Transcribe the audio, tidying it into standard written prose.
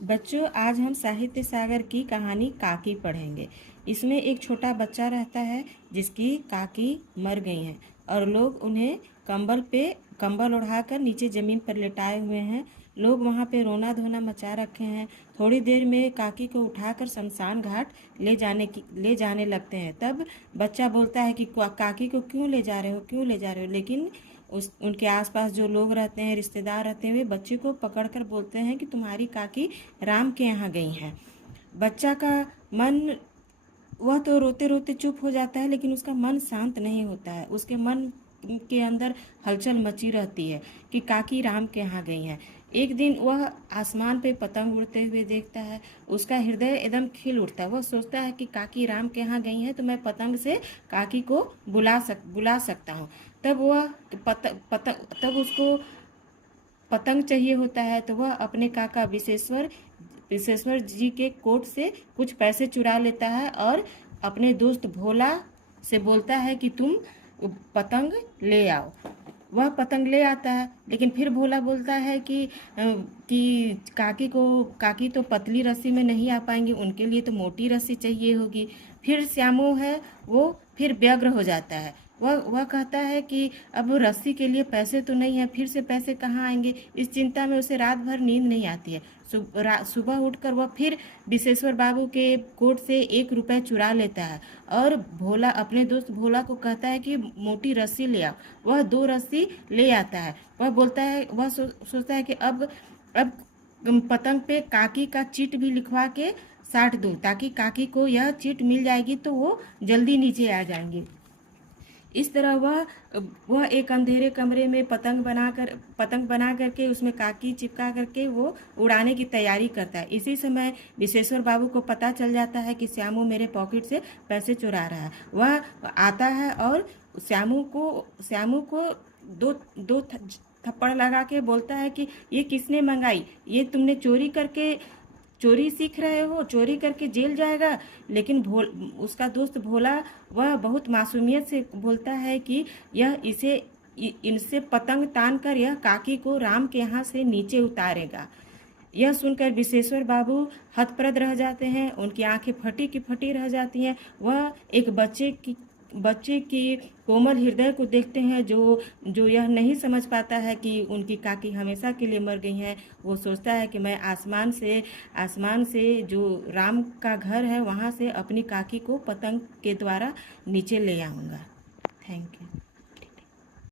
बच्चों, आज हम साहित्य सागर की कहानी काकी पढ़ेंगे। इसमें एक छोटा बच्चा रहता है जिसकी काकी मर गई हैं और लोग उन्हें कंबल ओढ़ाकर नीचे ज़मीन पर लेटाए हुए हैं। लोग वहाँ पे रोना धोना मचा रखे हैं। थोड़ी देर में काकी को उठाकर शमशान घाट ले जाने लगते हैं। तब बच्चा बोलता है कि काकी को क्यों ले जा रहे हो, क्यों ले जा रहे हो। लेकिन उनके आसपास जो लोग रहते हैं, रिश्तेदार रहते हैं, वे बच्चे को पकड़कर बोलते हैं कि तुम्हारी काकी राम के यहाँ गई हैं। बच्चा का मन, वह तो रोते रोते चुप हो जाता है, लेकिन उसका मन शांत नहीं होता है। उसके मन के अंदर हलचल मची रहती है कि काकी राम के यहाँ गई हैं। एक दिन वह आसमान पे पतंग उड़ते हुए देखता है। उसका हृदय एकदम खिल उठता है। वह सोचता है कि काकी राम के यहाँ गई हैं तो मैं पतंग से काकी को बुला सकता हूँ। तब उसको पतंग चाहिए होता है, तो वह अपने काका विशेश्वर जी के कोट से कुछ पैसे चुरा लेता है और अपने दोस्त भोला से बोलता है कि तुम पतंग ले आओ। वह पतंग ले आता है, लेकिन फिर भोला बोलता है कि काकी तो पतली रस्सी में नहीं आ पाएंगी, उनके लिए तो मोटी रस्सी चाहिए होगी। फिर श्यामू है वो फिर व्यग्र हो जाता है। वह कहता है कि अब रस्सी के लिए पैसे तो नहीं है, फिर से पैसे कहाँ आएंगे। इस चिंता में उसे रात भर नींद नहीं आती है। सुबह उठकर वह फिर विशेश्वर बाबू के कोट से 1 रुपये चुरा लेता है और अपने दोस्त भोला को कहता है कि मोटी रस्सी ले आओ। वह 2 रस्सी ले आता है। वह सोचता है कि अब पतंग पे काकी का चिट भी लिखवा के साट दूँ, ताकि काकी को यह चिट मिल जाएगी तो वो जल्दी नीचे आ जाएंगे। इस तरह वह एक अंधेरे कमरे में पतंग बना करके उसमें काकी चिपका करके वो उड़ाने की तैयारी करता है। इसी समय विशेश्वर बाबू को पता चल जाता है कि श्यामू मेरे पॉकेट से पैसे चुरा रहा है। वह आता है और श्यामू को दो थप्पड़ लगा के बोलता है कि ये किसने मंगाई, ये तुमने चोरी सीख रहे हो, चोरी करके जेल जाएगा। लेकिन उसका दोस्त भोला वह बहुत मासूमियत से बोलता है कि इनसे पतंग तान कर यह काकी को राम के यहाँ से नीचे उतारेगा। यह सुनकर विशेश्वर बाबू हतप्रभ रह जाते हैं। उनकी आंखें फटी की फटी रह जाती हैं। वह एक बच्चे की कोमल हृदय को देखते हैं जो यह नहीं समझ पाता है कि उनकी काकी हमेशा के लिए मर गई हैं। वो सोचता है कि मैं आसमान से जो राम का घर है वहाँ से अपनी काकी को पतंग के द्वारा नीचे ले आऊँगा। Thank you.